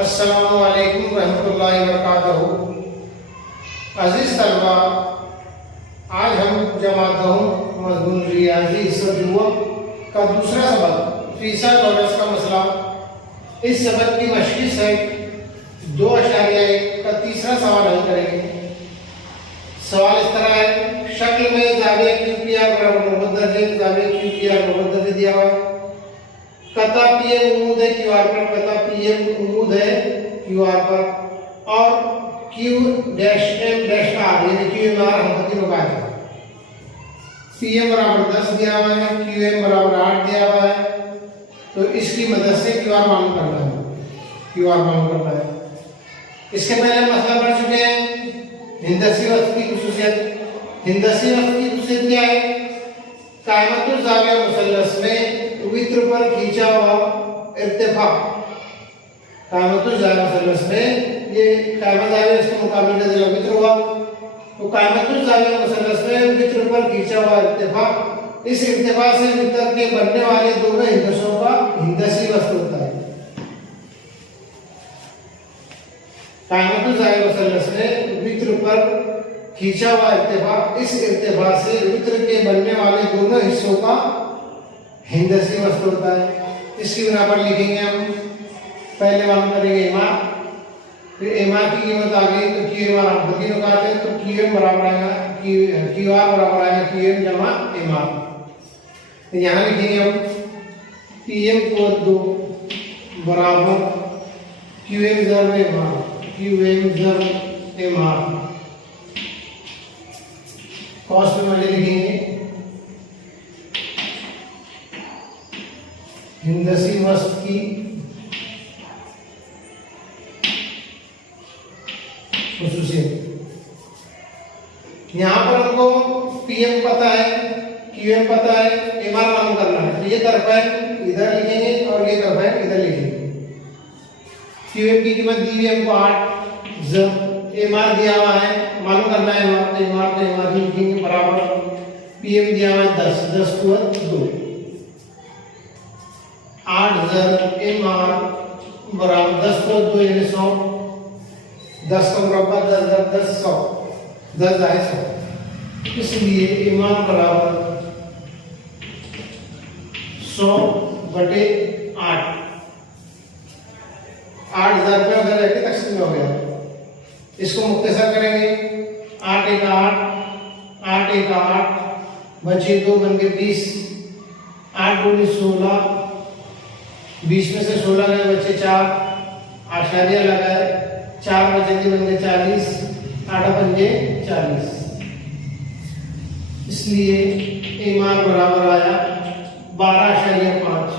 अस्सलामुअलैकुम रहमतुल्लाहि वबरकातुहू। अजीज तलबा, आज हम जमात दहम मज़मून रियाजी सजुआ का दूसरा सबक फीसा डॉलर्स का मसला। इस सबक की मशक़ है 2.1 का तीसरा सवाल हल करेंगे। सवाल इस तरह है, शक्ल में ज़ाविया QPR बराबर 90 दर्जे, ज़ाविया QPR 90 दर्जे दिया हुआ है। कता PM उम्मीद है QR पर, कता PM उम्मीद है QR पर, और Q-M-R यानी QMR हम तीनों का है। PM बराबर 10 दिया हुआ है, QM बराबर 8 दिया हुआ है। तो इसकी मदद से QR मालूम करना है, QR मालूम करना है। इसके पहले मसला पढ़ चुके हैं हिंदसी वक्त की खुसूसियत। हिंदसी वक्त की खुसूसियत क्या है? कायमतुल ज़ाविया मुसल्लस में वित्र पर खींचा हुआ इर्तिफा। कायमतुल ज़ाविया मुसल्लस में ये कायमत ज़ाविया इसके मुकाबले में जो वित्र हुआ, तो कायमतुल ज़ाविया मुसल्लस में वित्र पर खींचा हुआ इर्तिफा, इस इर्तिफा से वित्र के बनने वाले दोनों हिंदसों का हिंदसी वक्त होता है। कायमतुल ज़ाविया मुसल्लस में वित्र पर खींचा हुआ इर्तिफा, इस इर्तिफा से वित्र के बनने वाले दोनों हिस्सों का हिंदसी वस्तु होता है। इसकी बिना पर लिखेंगे हम, पहले मालूम करेंगे एमआर, फिर एमआर की कीमत आ गई तो QMR हम तीनों का आते हैं, तो QM बराबर आएगा QR बराबर आएगा QM जमा MR। तो यहाँ लिखेंगे हम PM को 2 बराबर QM ज़र MR, QM ज़र MR। कॉस्ट में लिखेंगे हिंदसी वस्त की खुसूसियत। यहाँ पर हमको PM पता है, QM पता है, MR मालूम करना है। ये तरफ है इधर लिखेंगे और ये तरफ है इधर लिखेंगे। QM की कीमत दी हुई है हमको 8, MR दिया हुआ है, मालूम करना है MR, तो MR ही लिखेंगे बराबर PM दिया हुआ है 10 को 2, 8 ज़र MR बराबर 10 को 2 यानी 100, 10 का मुरब्बा 10 100, 10 आए 100, इसलिए MR बराबर 100/8। 8,000 रुपये अगर रहते तकसीम हो गया। इसको मुख्तसर करेंगे, 8 × 8, 8 × 8 बचे 2 बन के 20, 8 × 16, 20 में से 16 गए बचे 4, आशारिया लगाए 4 बचे बन गए 40, 8 पंजे 40, इसलिए MR बराबर आया 12.5।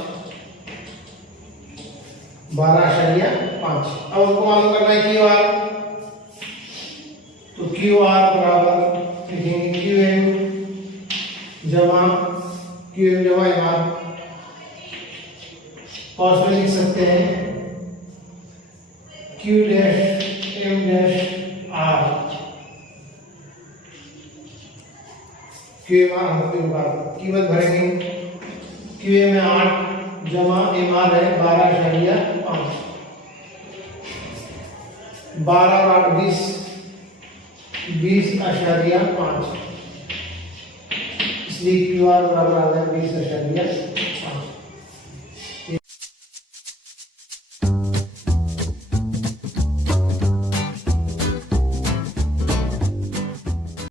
12.5। अब हमको मालूम करना है QR, तो QR बराबर लिखेंगे QM जमा MR। कॉस्ट में लिख सकते हैं Q-M-R। QMR हम कीमत भरेंगे, QM में 8 जमा MR है 12.5, 12 और 8 20, 20.5, इसलिए QR बराबर आ गया 20.5।